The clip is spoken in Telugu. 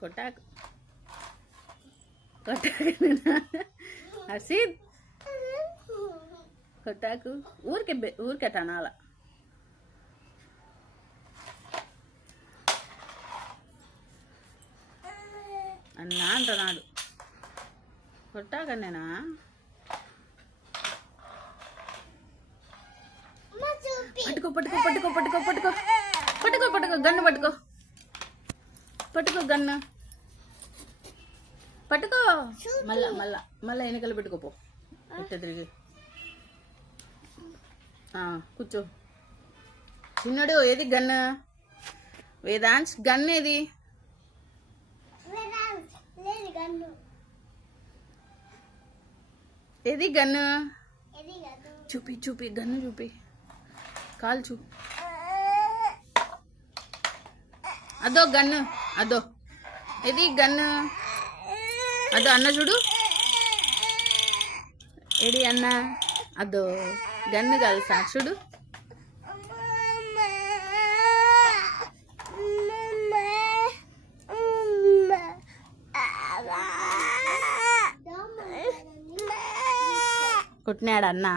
కొట్టాకు కొట్టాకు హర్షిత్ కొట్టాకు ఊరికే టనాల అన్నా అంటున్నాడు. కొట్టాకనేనా పట్టుకో పట్టుకో పట్టుకో పట్టుకో పట్టుకో పట్టుకో పట్టుకో గన్ను పట్టుకో పట్టుకో గన్ను పట్టుకో. మళ్ళా మళ్ళా మళ్ళా వెనకలు పెట్టుకోపో. ఇట్ట తిరిగి కూర్చో. చిన్నడు ఏది గన్ను? వేదాంశ్ గన్ను ఏది? ఏది గన్ను? చూపి చూపి గన్ను చూపి. కాల్ చూ. అదో గన్ను అదో. ఏది గన్ను? అదో అన్న చూడు. ఏడి అన్న? అదో గన్ను కాదు సార్ చూడు. కొట్టినాడు అన్నా.